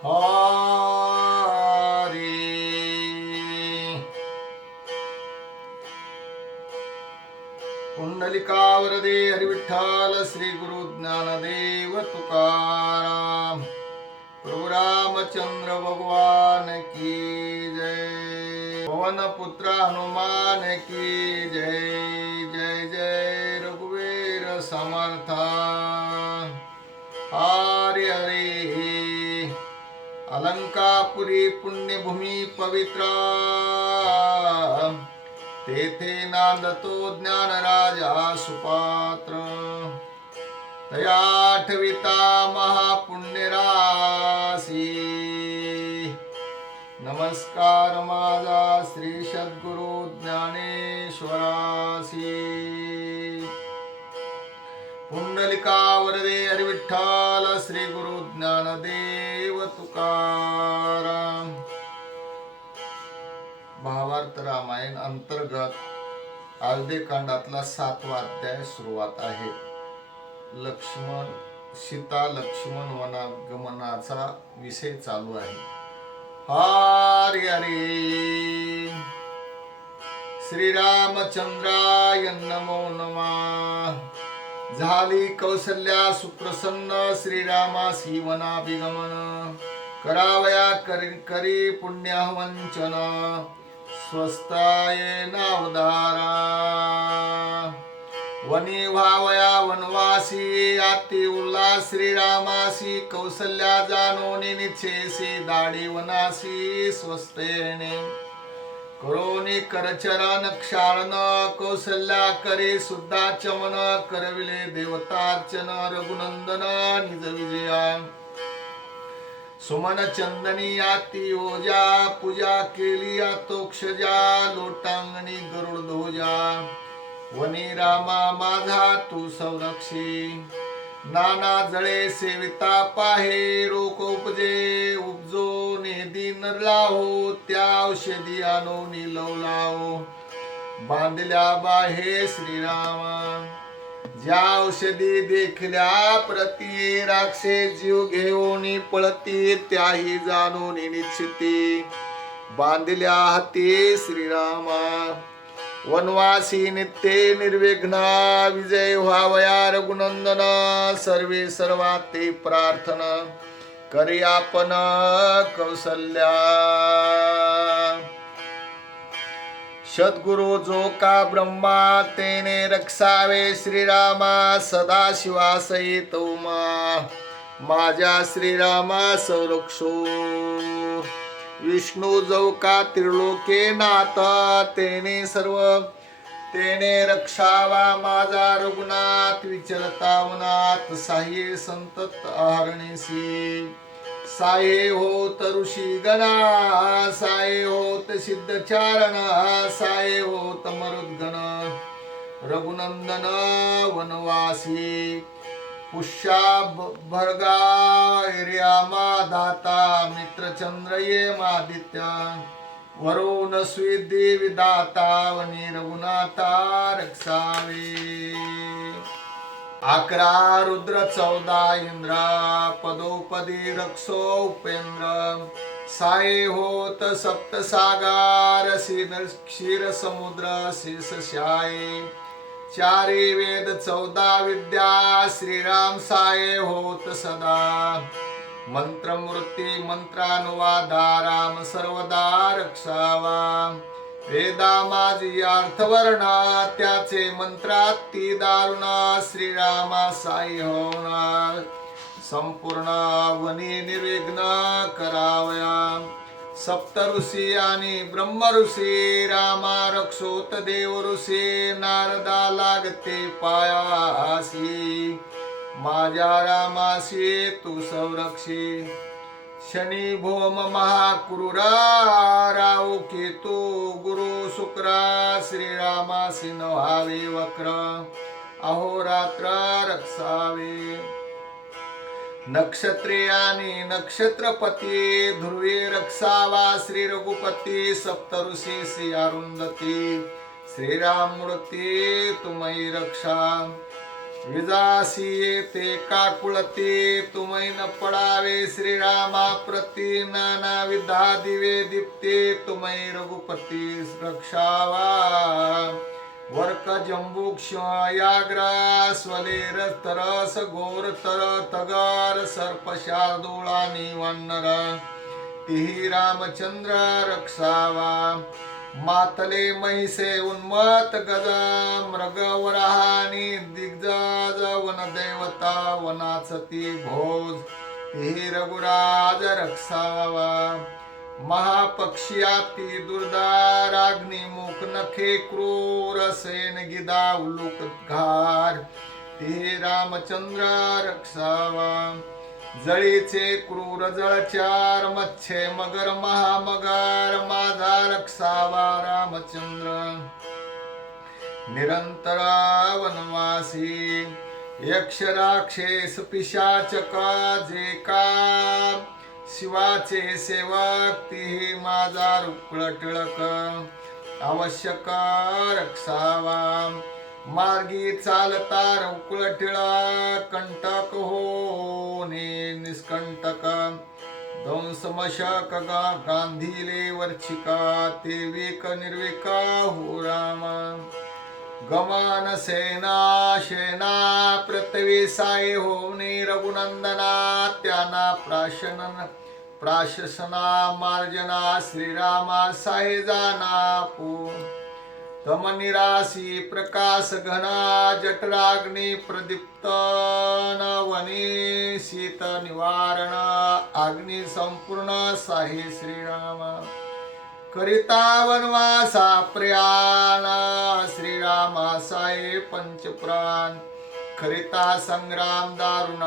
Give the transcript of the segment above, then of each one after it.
हरी पुंडलिकावरदे हरिविठ्ठल श्री गुरु ज्ञानदेव तुकाराम प्रभु रामचंद्र भगवान की जय। पवन पुत्र हनुमान की जय। जय जय रघुवीर समर्था। हरि हरि अलंकापुरी पुण्यभूमी पवित्र, तेथे नांदतो ज्ञान राजा सुपात्र। तया आठविता महापुण्यराशी, नमस्कार माझा श्री सद्गुरु ज्ञानेश्वरासी। पुंडलिकावरदे हरिविठ्ठल श्री गुरु ज्ञानदेव तुकाराम। भावार्थ रामायण अंतर्गत अयोध्येकांडातला 7वा अध्याय सुरुवात आहे। सीता लक्ष्मण वनागमनाचा विषय चालू आहे। हरी हरी श्रीरामचंद्राय नमो नमः। झाली कौसल्या सुप्रसन्न, श्रीरामासी वनाभिगमन। करावया करी पुण्यवंचन, स्वस्ताये नावदारा। वनी व्हावया वनवासी, आती उल्लास श्रीरामासी। कौसल्या जानोनी निच्छेसी, दाडी वनासी स्वस्तेने। करोनी करचरण क्षाळन, कौसल्या करे सुद्धा चमन। करविले देवतार्चन, रघुनंदन निज विजया। सुमन चंदनी आती ओजा, पूजा केली आतोक्षजा। लोटांगणी गरुड ध्वजा, वनी रामा माझा तू संरक्षी। नाना जळे सेविता पाहे, रोक उपजे उपजो नेदी नरलाहो। त्या औषधी आणो निलवलाहो, बांधल्या बाहे श्रीरामा। ज्या औषधी देखल्या प्रती, राक्षे जीव घेऊनी पळती। त्याही जाणून निश्चिती, बांधल्या हाती श्रीरामा। वनवासी नित्य निर्विघ्न, विजय व्हावया रघुनंदन। सर्वे सर्वा ते प्रार्थना, करी आपण कौसल्या। सद्गुरु जो का ब्रह्मा, तेने रक्षावे श्रीरामा। सदाशिवासहित उमा, माझ्या श्रीरामा संरक्षो। विष्णू जो का त्रिलोके नाथ, तेने रक्षावा माझा रघुनाथ। विचलतावनाथ साह्ये संतत आहरणेसी। साये होत ऋषी गणा, साये होत सिद्धचारण। साये होत मरुद्गण, रघुनंदन वनवासी। पुष्या भर्गा एर्यामा दाता, मित्रचंद्र ये मादित्या। वरुण स्विद्धी विदाता, वनी रघुनाथा रक्षावे। 11 रुद्र 14 इंद्र, पदोपदी रक्षो उपेंद्र। साये होत सप्तसागर, क्षीर समुद्र शेष शाये। 4 वेद 14 विद्या, श्रीराम साये होत सदा। मंत्रमूर्ती मंत्रानुवादा, राम सर्वदा रक्षावा। वेदा माझी अर्थवर्णा, त्याचे मंत्राती दारुणा। श्रीरामा साई होणार, संपूर्ण वनी निर्विघ्न करावया। सप्त ऋषी आणि ब्रह्म ऋषी, रामा रक्षोत देव ऋषी। नारदा लागते पायासी, माझ्या रामासी तू संरक्षी। शनी भोम महाक्रूरा, राहू केतू गुरु शुक्रा। श्रीरामासी न व्हावे वक्र, अहोरात्र रक्षावे। नक्षत्रे आणि नक्षत्रपती, ध्रुवे रक्षावा श्री रघुपती। सप्त ऋषी श्री अरुंधती, श्रीराम मूर्ती तुमई रक्षा। विजासी येते काकुळते तुमै न पडावे श्रीरामा प्रती नाना विधा दिवे दीप्ते तुमै रघुपती रक्षावा वर्क जंबुक्ष याग्रा स्वलेर तरस घोर तर तगार सर्प शार्दूळानी वानर तिही रामचंद्र रक्षावा मातले महिसे उन्मत गजा मृग वराहानी दिग्गज वन देवता वनाचती भोज तिही रघुराज रक्षावा महापक्षियाती दुर्दार अग्निमुख नखे क्रूर सेन गिदा उलुक घार तिही रामचंद्र रक्षावा जळीचे क्रूर जळचार मच्छे मगर महामगार माझा रक्षावा रामचंद्र निरंतर वनवासी यक्ष राक्षस पिशाचका जे का शिवाचे सेवक ती माझा रुक्ळ टिळक आवश्यक रक्षावा मार्गी चालता रुक्ळ टिळक कंटक होणे निष्कंटक दंस मशक गांधीले वर्षिका ते विक निर्विका हो रामा गमन सेना शेना पृथ्वी साई होनी रघुनंदना त्यांना प्राशसना मार्जना श्रीरामा साई जाना पू तम निरासी प्रकाश घना जठराग्नि प्रदीप्त वनी शीत निवारण अग्नि संपूर्ण साई श्रीरामा करिता वनवासा प्रयाण श्रीरामा साई पंचप्राण करिता संग्राम दारुण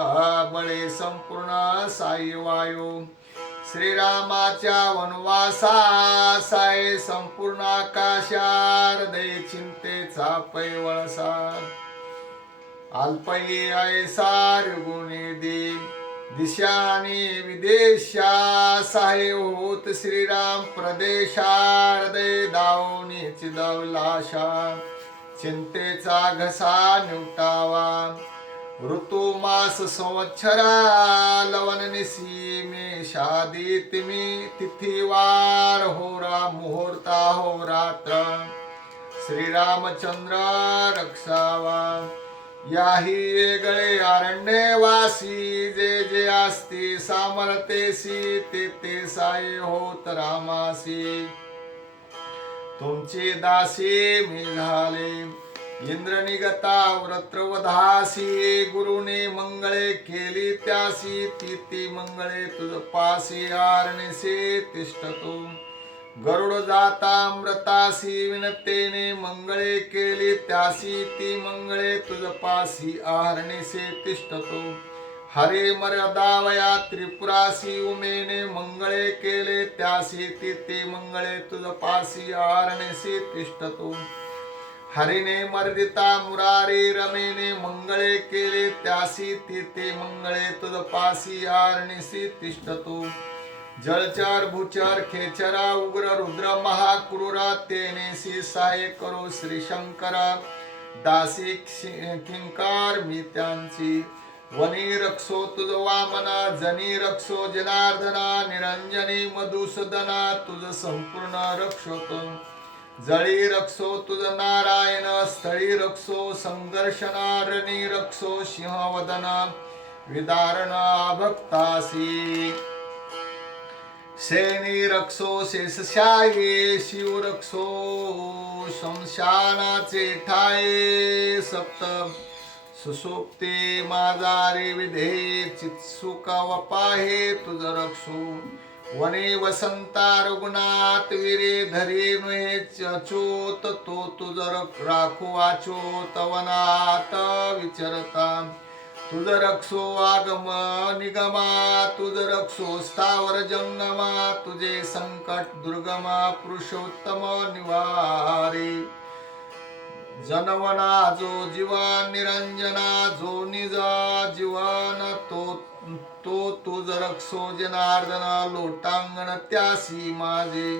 बळे संपूर्ण साई वायू श्रीरामाच्या वनवासा साई संपूर्ण आकाशार दे चिंतेचा पैवळसा अल्पई ऐसा गुणे दे दिशानी विदेशा साई होत श्रीराम प्रदेशारदे दावणी चिदवलाशा चिंतेचा घसा निवटावा ऋतु मास संवत्सरा लवन निसी मे शादी तिमी तिथीवार होरा मुहूर्ता हो रात्र श्रीरामचंद्र रक्षावा याही वेगळे अरण्यवासी जे जे असती सामरतेसी ते ते साई होत रामासी तुमची दासी मी झाले इंद्र निगता व्रत्रवधासी गुरुने मंगळे केली त्यासी ती मंगळे तुझ पासी आरणेसे तिष्ठतो गरुड जाता अमृतासी विनतेने मंगळे केली त्यासी ती मंगळे तुझ पासी आहरणेसे तिष्ठतो हरे मर्यादावया त्रिपुरासी उमेने मंगळे केले त्यासी ती मंगळे तुझ पासी आहरणेसे तिष्ठतो हरिने मर्दिता मुरारी रमेने मंगळे केले त्यासी ते मंगळे तुझ पासी आरणेसी तिष्ठतो जलचर भूचर खेचरा उग्र रुद्र महाक्रूरा तेनेसी साय करो श्री शंकर दासी किंकार मी त्यांची वनी रक्षो तुझ वामना जनी रक्षो जनार्दना निरंजनी मधुसूदना तुझ संपूर्ण रक्षोतो जळी रक्षो तुझ नारायण स्थळी रक्षो संघर्षणा रणी रक्षो सिंहवदन विदारण भक्तासी सेनी रक्षो शेषशाही शिव रक्षो शमशानाचे ठाये सप्त सुसोप्ते माझारे विधे चित्सुक वपाहे तुझ रक्षो वने वसंता रघुनाथ विरे धरे नुहे अचोत तो तुझ राखो वाचोत वनात विचरता तुझ रक्षो आगम निगमा तुझ रक्षो स्थावर जंगमा तुझे संकट दुर्गमा पुरुषोत्तम निवारे जनवना जो जीवन निरंजना जो निज जीवन तो तुझ रक्षो जनार्दन लोटांगण त्यासी माझे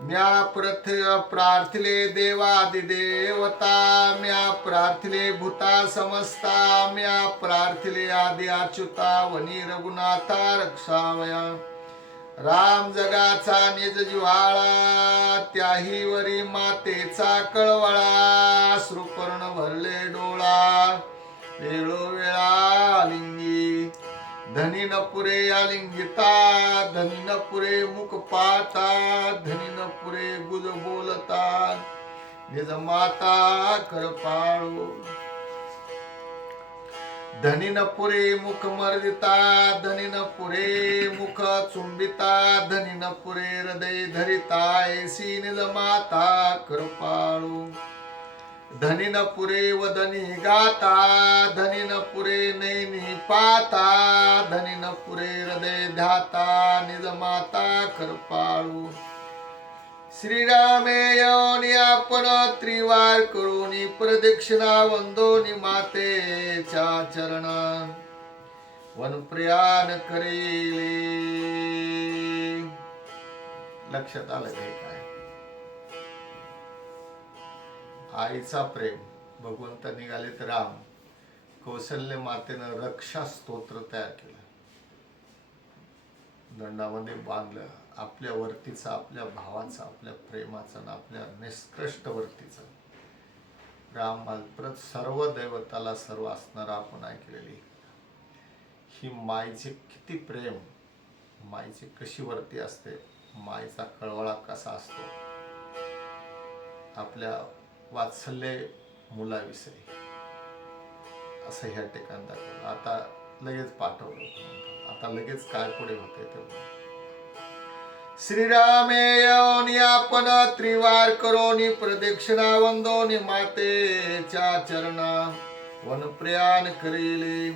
म्या प्रार्थिले देवादिदेवता म्या प्रार्थिले भूता समस्ता म्या प्रार्थिले आदि अच्युता वनी रघुनाथा रक्षावया राम जगाचा निज जिव्हाळा त्याही वरी मातेचा कळवळा श्रुपर्ण भरले डोळा वेळोवेळा लिंगी धनी न पुरे आलिंगिता धनी न पुरे मुख पाहता धनी न पुरे गुज बोलता निज माता करपाळू धनी न पुरे मुख मर्दिता धनी न पुरे मुख चुंबिता धनी न पुरे हृदय धरिता ऐसी निज माता करपाळू धनी न पुरे वदनी गाता धनी न पुरे नैनी पाता धनी न पुरे हृदय ध्याता निज माता करपाळू श्रीरामे योनी आपण त्रिवार करूनी प्रदक्षिणा वंदोनी मातेच्या चरण वनप्रियान करेले. लक्षात आलं काय? आईचा प्रेम भगवंत निघाले तर राम कौशल्य मातेनं रक्षा स्तोत्र तयार केलं, दंडामध्ये बांधलं आपल्या वर्तीचं, आपल्या भावाचं, आपल्या प्रेमाचं आणि आपल्या निष्कृष्ट वर्तीचं. राम परत सर्व दैवताला सर्व असणारा आपण ऐकलेली ही माईचे किती प्रेम, माईची कशी वर्ती असते, माईचा कळवळा कसा असतो आपल्या वात्सल्य मुलाविषयी असं ह्या ठिकाणी दाखवलं. आता लगेच पाठवलं, आता लगेच काय पुढे होते ते. श्रीरामे योनी आपण त्रिवार करोनी प्रदक्षिणा वंदोनी मातेच्या चरणा वनप्रियान करिले.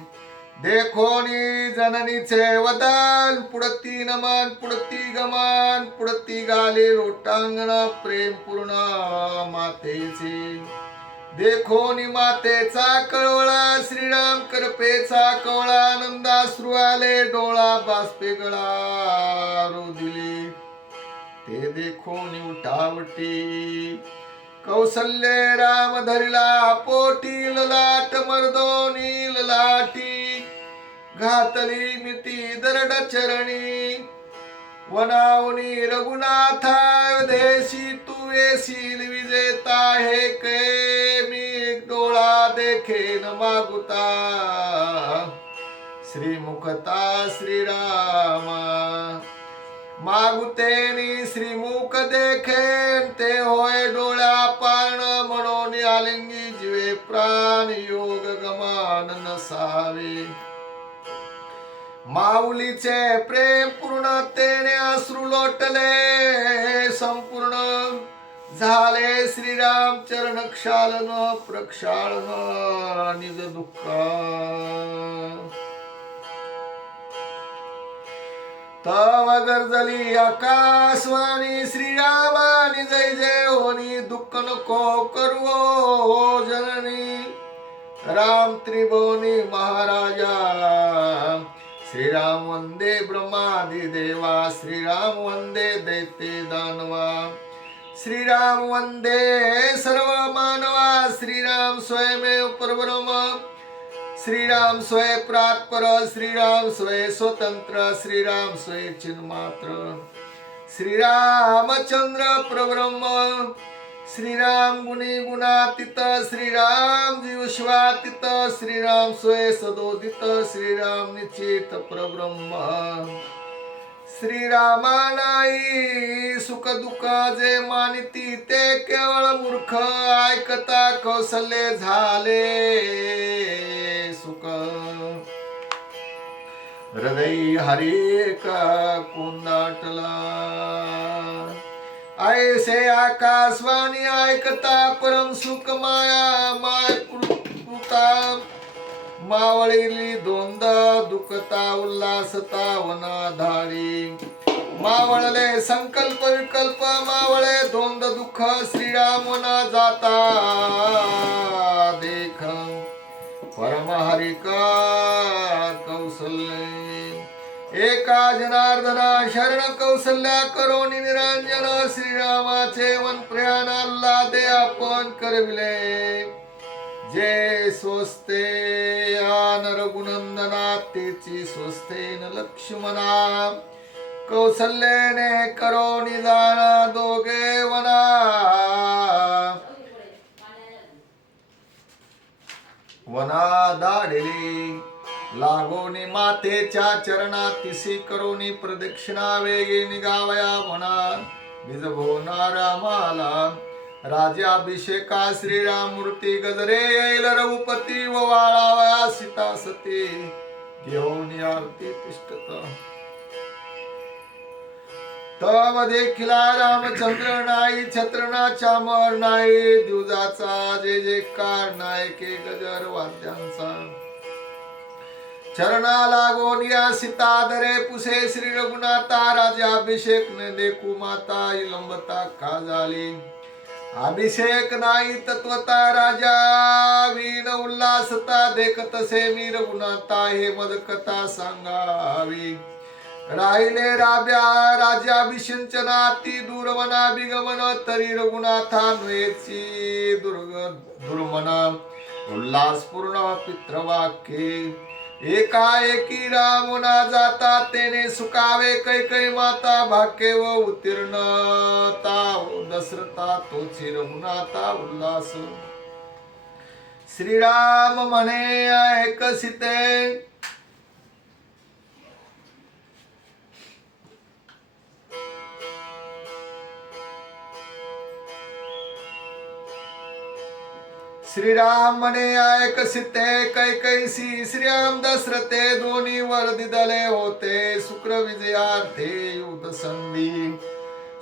देखोनी जननीचे वदन पुढती नमन पुढती गमन पुढती गाले लोटांगण प्रेम पूर्ण मातेचे. देखोनी मातेचा कळवळा श्रीराम करपेचा कवळा आनंदाश्रू आले डोळा बाष्पे गळा रोदिले. ते देखोनी उठावटी कौसल्य राम धरिला पोटी ललाट मर्दोनी ललाटी घातली मिती दरड चरणी वनावनी रघुनाथा देशी तू येशील विजेता हे कै मी डोळा देखेन मागुता श्रीमुखता श्रीरामा मागुतेनी श्रीमुख देखेन ते होय डोळ्या पारण म्हणून आलिंगी जीवे प्राण योग गमान नसावे. माऊलीचे प्रेम पूर्णतेने अश्रू लोटले संपूर्ण झाले श्रीराम चरण क्षालन प्रक्षालन निज दुःख. तव गरजली आकाशवाणी श्रीरामानी जय जय होनी दुःख नको करू जननी राम त्रिभुवनी महाराजा. श्रीराम वंदे ब्रह्मादि देवा श्रीराम वंदे दैत्य दानवा श्रीराम वंदे सर्व मानवा श्रीराम स्वयमेव परब्रह्म श्रीराम स्वयं प्रात्पर श्रीराम स्वयं स्वतंत्र श्रीराम स्वयं चिन्मात्र श्रीरामचंद्र परब्रह्म श्रीराम गुणी गुणातीत श्रीराम जीवश्वातीत श्रीराम स्वयं सदोदित श्रीराम निश्चित परब्रह्म. श्रीरामानाई सुख दुःख जे मानिती ते केवळ मूर्ख ऐकता कौशल्य झाले सुख. हृदय हरी का कुंदाटला ऐसे आकाशवाणी ऐकता परम सुख माया माय कृता मावळीली दोंद दुखता उल्हासता वना धाडी मावळले संकल्प विकल्प मावळे दोंद दुःख श्रीराम वना जाता देख परम हरिका कौशल्य. एका जनार्दना शरण कौसल्या करोनी निरंजन श्रीरामाचे वन प्रयाणाला दे आपण करविले जे स्वस्ते रघुनंदना तेची स्वस्तेन लक्ष्मणा कौसल्याने करो निदाना दोघे वना वना दाडिले लागोनी मातेच्या चरणा तिसी करोनी प्रदक्षिणा वेगे निगावया म्हणा निज भोवना रामाला राज्याभिषेका श्रीरामूर्ती गजरे येईल रघुपती व वाळावया सीता सती घेऊन आरती तिष्ठत तव देखिला रामचंद्र नाही छत्रना चामर नाही दिवजाचा जे जयकार नायके गजर वाद्यांचा चरणा लागोन या सीता दरे पुसे श्री रघुनाथा राज्याभिषेक ने देखू माता इलंबता का झाली अभिषेक नाही तत्वता राजा वीन उल्हासता देखतसे मी रघुनाथा हे मद कथा सांगावी राहिले राब्या राज्याभिषिंचना ती दूरवना बिगमन तरी रघुनाथा नयेची दुर्मना उल्हासपूर्ण पित्रवाक्ये एकाएकी रामुना जाता तेने सुकावे कैकई माता भाके व उत्तीर्णता दशरथा तोची रघुनाथा उल्हास श्रीराम म्हणे ऐकसिते श्रीराम म्हणे ऐकसिते कैकैसी श्रीराम दशरथे दोन्ही वर दिदले होते शुक्र विजयार्थे युद्ध संधी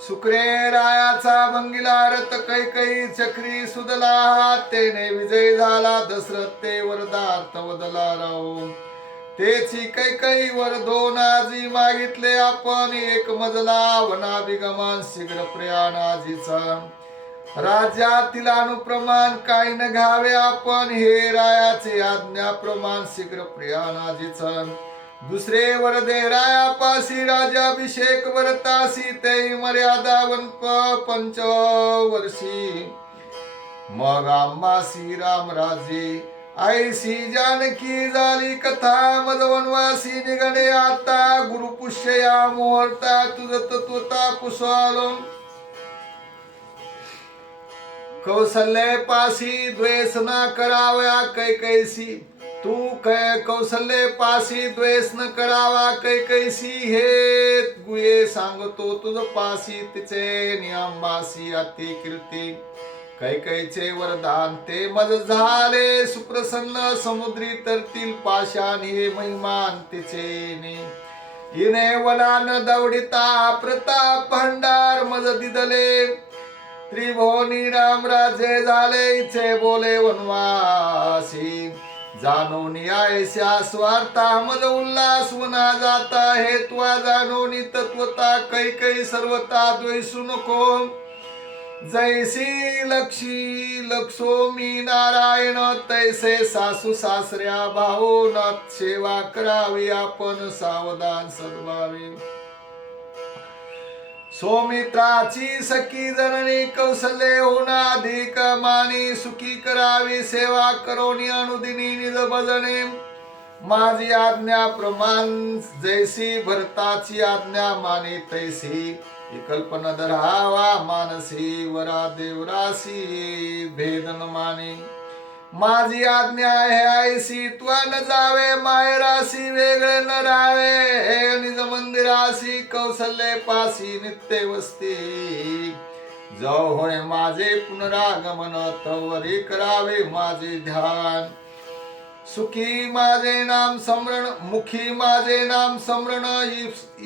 शुक्रे रायाचा भंगिला रथ कैकई चक्री सुदला तेने विजय झाला दशरथ ते वरदार्थ वदला राव तेची कैकई वर दोन आजी मागितले आपण एक मजला वना बिगमान शीघ्र प्रयाणाजीचा राज्यातील अनुप्रमाण काही न घावे आपण हे रायाचे आज्ञा प्रमाण शीघ्र प्रयाणाजीच दुसरे वरदे रायापासी राजाभिषेक वरतासी ते मर्यादा वनप पंचवर्षी मग आम्हासी रामराजे ऐसी जानकी झाली कथा मद वनवासी निगणे आता गुरुपुष्य या मुहूर्ता तुझ तत्वता पुसवालो कौशल्य पासी द्वेष न करावया कैकैसी तू कौशल्य पासी द्वेष न करावा कैकैसी हे गुये सांगतो तुझ पासी तिचे नियमासी अति कीर्ती कैकैचे वरदान ते मज झाले सुप्रसन्न समुद्री तरतील पाषाण हे महिमान तिचे हिने वनान दौडिता प्रताप भंडार मज दिदले त्रिभुवनी रामराजे झाले इथे बोले वनवासी जानोनी ऐस्या स्वार्था मद उल्हास वना जाता हे त्वा जानोनी तत्वता कैकई सर्वता द्वेषू नको जैसी लक्षो मी नारायण तैसे सासू सासऱ्या भावनात सेवा करावी आपण सावधान सद्भावी सौमित्राची सखी जननी कौशल्य होना अधिक मानी सुखी करावी सेवा करोनी अनुदिनी निज भजने माझी आज्ञा प्रमाण जैसी भरताची आज्ञा माने तैसी कल्पना धरावा मानसी वरा देवरासी भेदन माने माझी आज्ञा आहे ऐसी त्वा न जावे मायरासी वेगळे न राहावे निज मंदिरासी कौशल्य पासी नित्य वस्ती जो होय माझे पुनरागमन तवरी करावे माझे ध्यान सुखी माझे नाम स्मरण मुखी माझे नाम स्मरण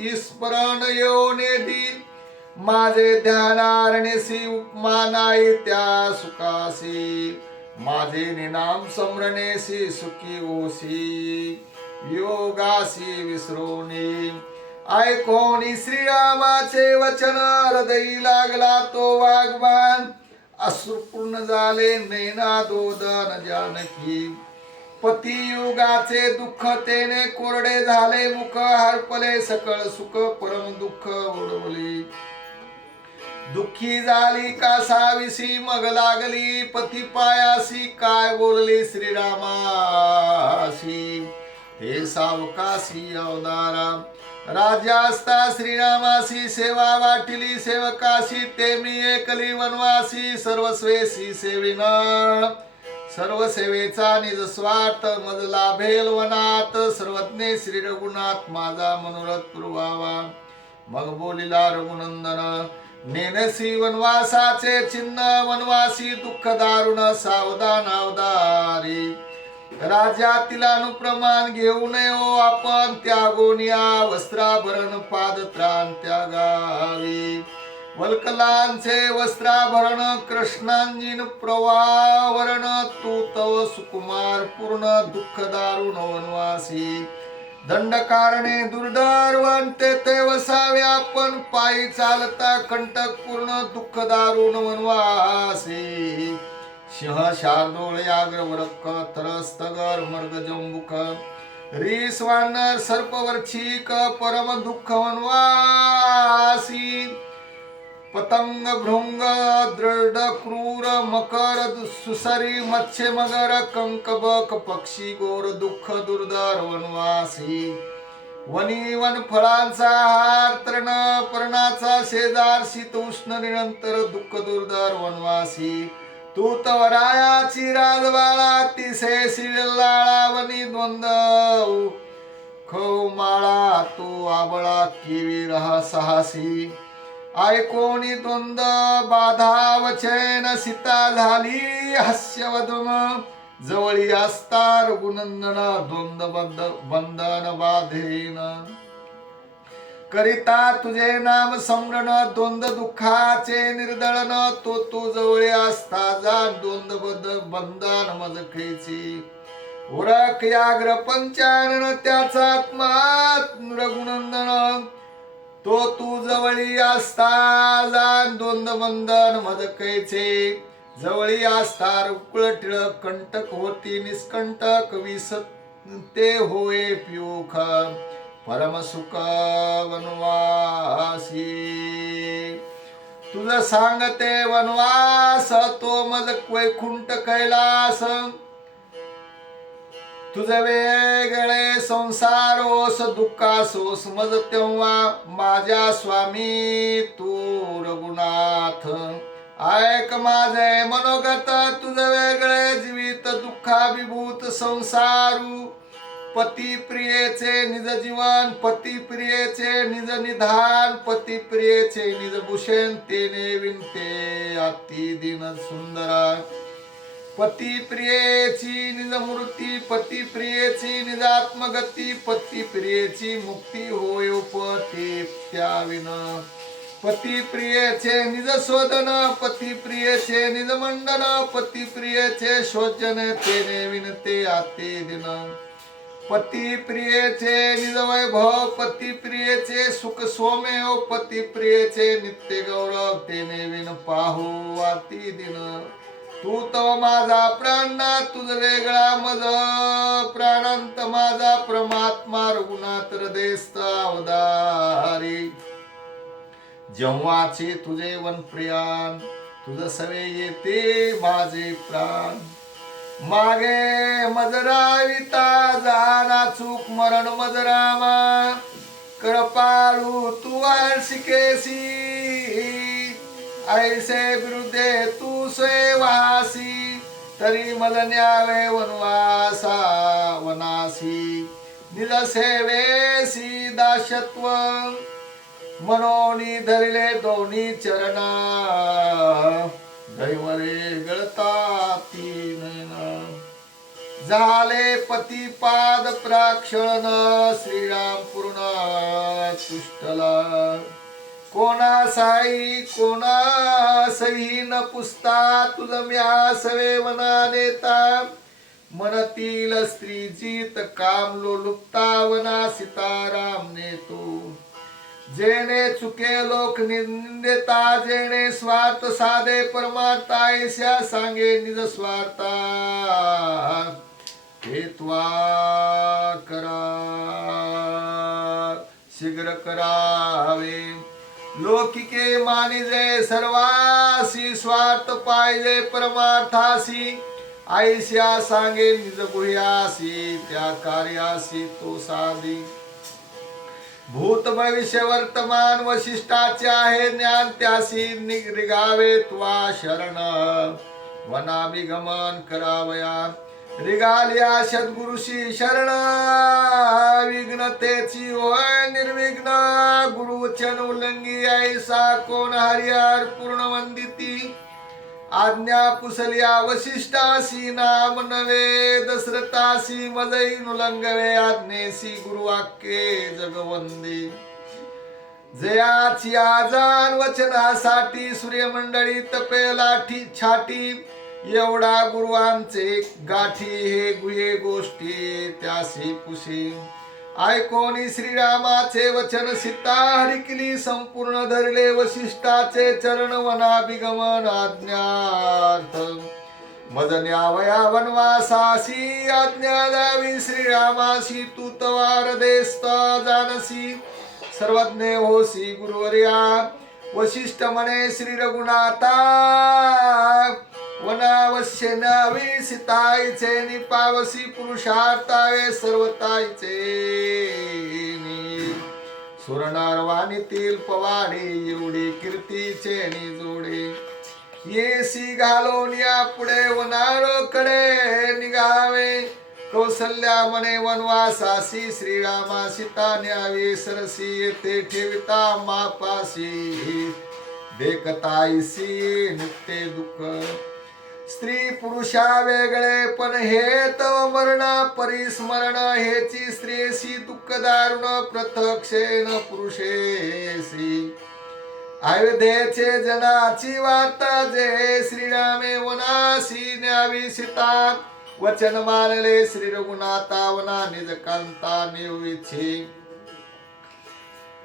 ईश्वरण योनेदी माझे ध्यानारणेसी उपमा नाही त्या सुखासी माझे निनाम स्मरणेसी सुखी होसी योगासी विसरोनी ऐकोनी श्रीरामाचे वचन हृदयी लागला तो वाग्बान अश्रुपूर्ण झाले नैना दोदन जानकी पतियुगाचे दुःख तेने कोरडे झाले मुख, हरपले सकळ सुख परम दुःख उडवले. दुःखी झाली कासाविसी मग लागली, पती पायासी काय बोलली श्रीरामासी. ते सावकासी अवतारा राजा असता श्रीरामासी, सेवा वाटिली सेवकाशी. ते मी एकली वनवासी, सर्वस्वेसी सेविना. सर्व सेवेचा निज स्वार्थ मज लाभेल वनात, सर्वज्ञ श्री रघुनाथ माझा मनोरथ पुरवावा. मग बोलिला रघुनंदन, नेनसी वनवासाचे चिन्ह वनवासी, दुःख दारुण सावधान अवधारी. राजा तिला अनुप्रमाण घेऊ नये हो आपण, त्यागोनिया वस्त्राभरण पादत्राण त्यागावी. वल्कलांचे वस्त्राभरण कृष्णांजीन प्रवावरण, तू तव सुकुमार पूर्ण दुःख दारुण वनवासी. दंडकारणे दुर्धर्वंते ते वसावे आपण, पायी चालता कंटक पूर्ण दुःख दारुण वनवासी. सिंह शार्दूळ व्याघ्र वरक्क तरस्तगर मर्ग जंबुक, रीस वानर सर्पवर्षिक परम दुःख वनवासी. पतंग भृंग दृढ क्रूर मकर सुसरी मत्स्य मगर कंकबक पक्षी घोर दुःख दुर्धर वनवासी. वनी वन फळांचा हार तृण पर्णाचा शेजार शीत उष्ण निरंतर दुःख दुर्धर वनवासी. तू तवरायाची राजवाळा तिसे शिरलाळा वनी द्वंद्व खमाळा. तू आबळा किवी रहा साहसी, ऐकोनी द्वंद बाधा वचन सीता झाली हास्यवदम. जवळी असता रघुनंदना द्वंद बंधन बाधेन, करिता तुझे नाम स्मरण द्वंद दुःखाचे निर्दळन. तो तू जवळी असता जा द्वंद बंधन मज खेची. उरक याग्र पंचानन त्याचा आत्मा रघुनंदन. तो तू जवळी असता जाण द्वंद बंधन मज कैचे. जवळी असता रुकुळ टिळक कंटक होती निष्कंटक विस ते होय पियूख परम सुख वनवासी. तुझ सांगते वनवास तो मज वैकुंठ कैलास. तुझ वेगळे संसारोस दुःखासोस मज तेव्हा माझ्या स्वामी तू रघुनाथ. ऐक माझे मनोगत तुझ वेगळे जीवित दुःखाभिभूत संसारू. पती प्रियेचे निज जीवन पती प्रियेचे निज निधान पती प्रियेचे निज भूषण तेने विनते अति दिन सुंदरा. पती प्रियेची निज मूर्ती पती प्रियेची निज आत्मगती पती प्रियेची मुक्ती होय उपते त्याविन. पती प्रियेचे निज शोधन पती प्रियेचे निज मंडन पती प्रियेचे शोचन तेने विनते आते दिन. पती प्रियेचे निज वैभव पती प्रियेचे सुख सोमेव पती प्रियेचे नित्य गौरव तेने विन पाहू आती दिन. तू तव माझा प्राणनाथ तुझ वेगळा मज प्राणांत माझा परमात्मा रघुनाथ हृदयस्थ अवतारी. जेव्हाचे तुझे वन प्रियान तुझ सवे येते माझे प्राण. मागे मजराविता जाना चूक मरण मजरामा. कृपाळू तू शिकेसी ऐसे विरुद्धे तू सेवासी. तरी मल न्यावे वनवासा वनासी. निज सेवेसी दासत्व मनोनी धरिले दोन्ही चरणा. दैवरे गळता तीन झाले पती पाद प्राक्षण. श्रीराम पूर्ण तुष्टला कोणा साई कोणा सही न पुसता. तुझ म्या सवे वना नेता. मनतील स्त्री जीत काम लोलुप्ता वना सीताराम नेतो. जेणे चुके लोक निंदेता जेणे स्वार्थ साधे परमार्था ऐस्या सांगे निज स्वार्था. हेत्वा करा शीघ्र करावे. लौकिके मानिजे सर्वासी, स्वार्थ पाहिजे परमार्थासी. आईश्या सांगे निज गुह्यासी, त्या कार्यासी तो साधी. भूत भविष्य वर्तमान वशिष्ठाचे आहे ज्ञान, त्यासी निगावे त्वा शरण. वनाभिगमन करावया रिगालिया सद्गुरुशी शरण. विघ्नतेची होय निर्विघ्न, गुरुवचन उल्लंघी ऐसा कोण हरिहर पूर्ण वंदिती. आज्ञा पुसलिया वशिष्ठासी, नाम नवे दशरथासी. मजई नुलंगवे आज्ञेसी, गुरुवाक्ये जगवंदी. जयाची आजान वचनासाठी, सूर्यमंडळी तपे लाठी छाटी. एवढा गुरुवांचे गाठी, हे गुहे गोष्टी त्यासी पुशी. ऐकोनी श्रीरामाचे वचन सीता हरिकली, संपूर्ण धरले वशिष्ठाचे चरण. वनाभिगमन आज्ञार्थ मज न्यावया वनवासासी. आज्ञा द्यावी श्रीरामासी, तू तवार देस्त जानसी. सर्वज्ञ होसी गुरुवर्या, वशिष्ठ म्हणे श्री रघुनाथा. वनावश्य नावी सीताईचे, निपावसी पुरुषार्थावे सर्वताईचे. सुरनारवानीतील पवाडे, एवढी कीर्तीचे जोडे. येसी घालून या पुढे वनारोकडे निघावे. कौसल्या म्हणे वनवासासी, श्रीरामा सीता न्यावी सरसी. येथे ठेविता मापासी, देखताईसी नित्य दुःख. स्त्री पुरुषा वेगळे पण हे तव मरण, परिस्मरण हेची स्त्रियसी. दुःख दारुण प्रत्यक्षेन पुरुषेसी. अयोध्येचे जनाची वार्ता, जे श्रीरामे वनासी न्यावी सीता. वचन मानले श्री रघुनाथा, वना निज कांता नेविछे.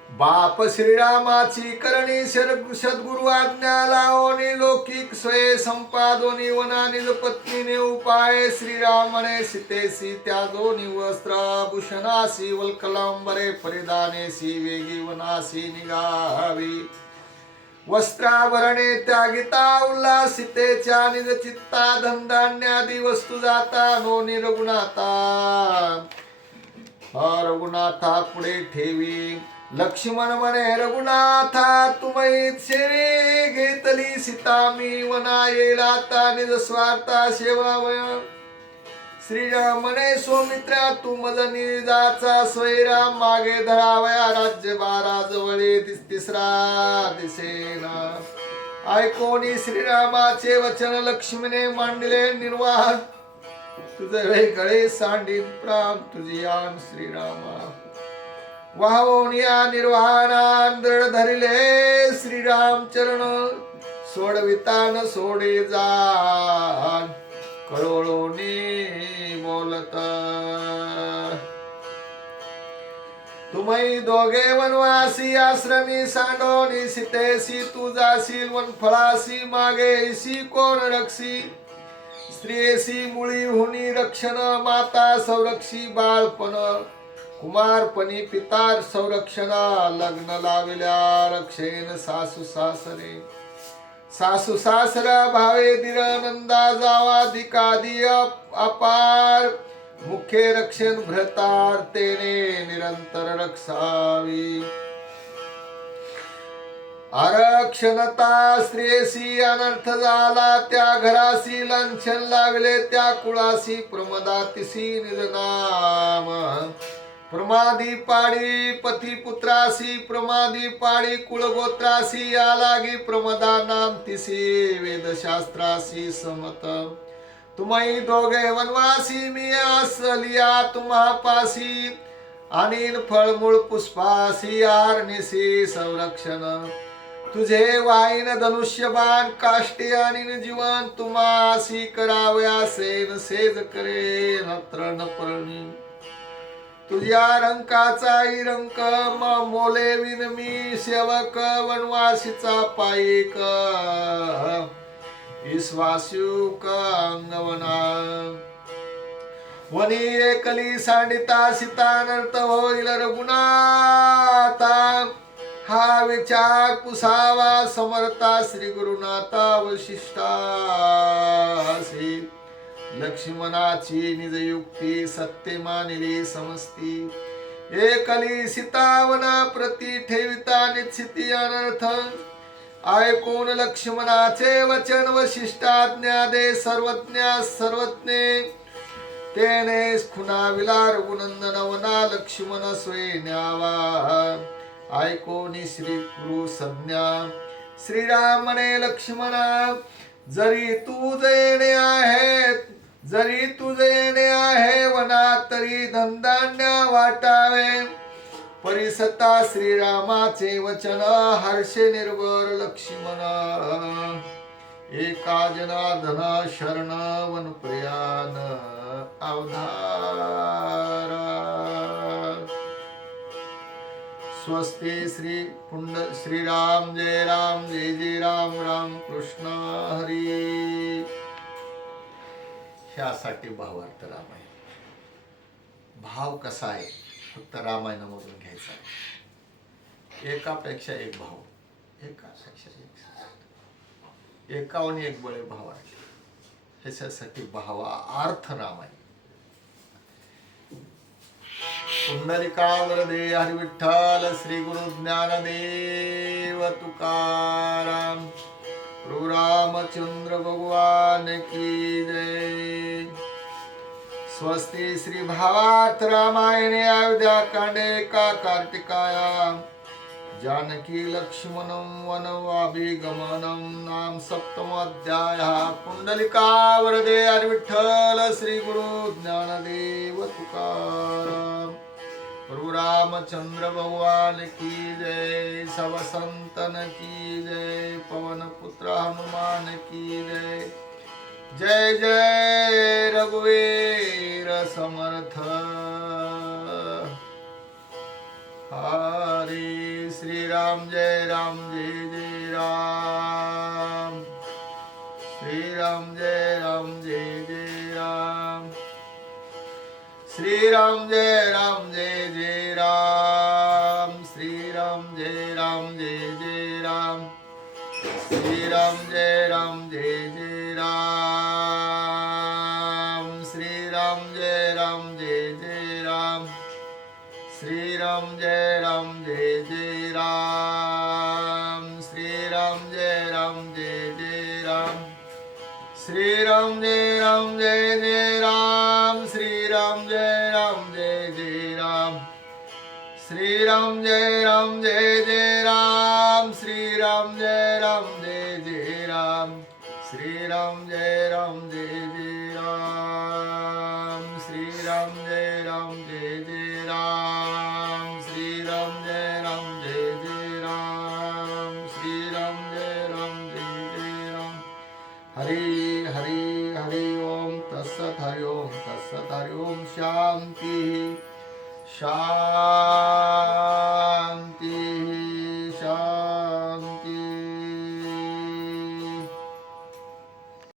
बाप श्रीरामाची करणी सद्गुरु आज्ञा लावणी. लौकिक स्वय संपादोनी, वना निज पत्नीने उपाय. श्रीरामने सीतेसी त्याजोनी वस्त्र भूषणासी. वल्कलांबरे परिधानेसी, वेगी वनासी निघावी. वस्त्राभरणे त्यागिता उल्हासितेच्या. निज चित्ता धनधान्यादी वस्तू जाता नो रघुनाथा. रघुनाथा पुढे ठेवी. लक्ष्मण म्हणे रघुनाथा, तुम्ही सेवे घेतली सीता मी. वना येईल आता निज स्वार्था सेवावय. श्रीराम म्हणे सौमित्रा, तू मज निजाचा स्वैराम. मागे धरावया राज्य बारा जवळे, तिसरा दिसेना. ऐकोनी श्रीरामाचे वचन लक्ष्मीने मांडले निर्वाह. तुझे गळे सांडीन प्राण तुझी आण श्रीरामा. वाहवोनिया निर्वाहान दृढ धरिले श्रीराम चरण. सोडवितान सोडे जान, कळोळोनी बोलत. तुम्ही दोघे वनवासी, आश्रमी सांडोनी सीतेसी. तू जाशील वनफळासी, मागे ऐसी कोण रक्षी. स्त्रियेसी मुळी हुनी रक्षण. माता संरक्षी बाळपण. कुमारपणी पिता संरक्षणा. लग्न लाविल्या रक्षेन सासू सासरे. सासू सासरा भावे धीर नंदा जावा. धिकाधी अपार. मुख्य रक्षण भ्रतार्तेने निरंतर रक्षावी. आरक्षणता स्त्रियेसी अनर्थ झाला. त्या घरासी लांछन लाविले. त्या कुळासी प्रमदातिसी निज नाम. प्रमादी पाडी पती पुत्रासी. प्रमादी पाडी कुळगोत्रासी. या लागी प्रमदा नाम तिसी. वेदशास्त्रासी समत. तुम्ही दोघे वनवासी, मी असलिया तुम्हा पासी. अनिल फळमूळ पुष्पासी. आरनिसी संरक्षण. तुझे वाईन धनुष्यबाण. काष्टी आणि जीवन तुम्हासी करावया सेन. सेज करे नत्र न परणी. तुझ्या रंकाचा रंक मोले विन मी. सेवक वनवासीचा पायिक. विश्वासुक अंगवना. वनी एकली सांडिता सीता नर्त होईल रघुनाथा हा विचार पुसावा समर्था श्री गुरुनाथा वशिष्ठासी लक्ष्मणाची निजयुक्ती सत्य मानिली समस्ती एकली सीतावना प्रती ठेविता निश्चिती अनर्थ ऐकून लक्ष्मणाचे वचन वशिष्ठाज्ञा दे सर्वज्ञा सर्वज्ञे तेने खुणाविला रघुनंदन वना लक्ष्मण स्वये न्यावा ऐकोनी श्री गुरु संज्ञा श्रीरामने लक्ष्मणा जरी तुझे येणे आहे वना तरी धनधान्य वाटावे परिसता श्रीरामाचे वचन हर्षे निर्भर लक्ष्मण एका जनार्दन शरण वन प्रयाण अवधारा स्वस्ति श्री पुंड श्रीराम जय राम राम कृष्ण हरी ह्यासाठी भावार्थ रामायण भाव कसा आहे फक्त रामायणामधून घ्यायचा एकापेक्षा एक भाव एकापेक्षा एक एकावनी एक बळे भावार्थ ह्याच्यासाठी भावा अर्थ रामायण पुंडलिका वरदे हरी विठ्ठल श्री गुरु ज्ञानदेव तुकाराम प्रभु रामचंद्र भगवान की जय स्वस्ति श्री भावार्थ रामायणे अयोध्या कांडे का कार्तिकाया जानकी लक्ष्मणं वनवाभिगमनं नाम सप्तम अध्याय पुंडलिका वरदे हरी विठ्ठल श्री गुरु ज्ञानदेव तुकाराम प्रभु रामचंद्र भगवान की जय सब संतन की जय पवन पुत्र हनुमान की जय जय जय रघुवीर समर्थ हरे श्री राम जय जय राम श्री राम जय जय राम श्री राम जय जय राम श्री राम जय जय राम श्री राम जय जय राम श्री राम जय जय राम श्री राम जय जय राम श्री राम जय जय राम श्री राम जय जय राम श्री राम जय जय राम श्री राम जय जय राम श्री राम जय जय राम श्री राम जय जय राम श्री राम जय जय राम श्री राम जय जय राम श्री राम जय जय राम हरि हरि हरि ओम तत्सत हरि ओम शांति शांति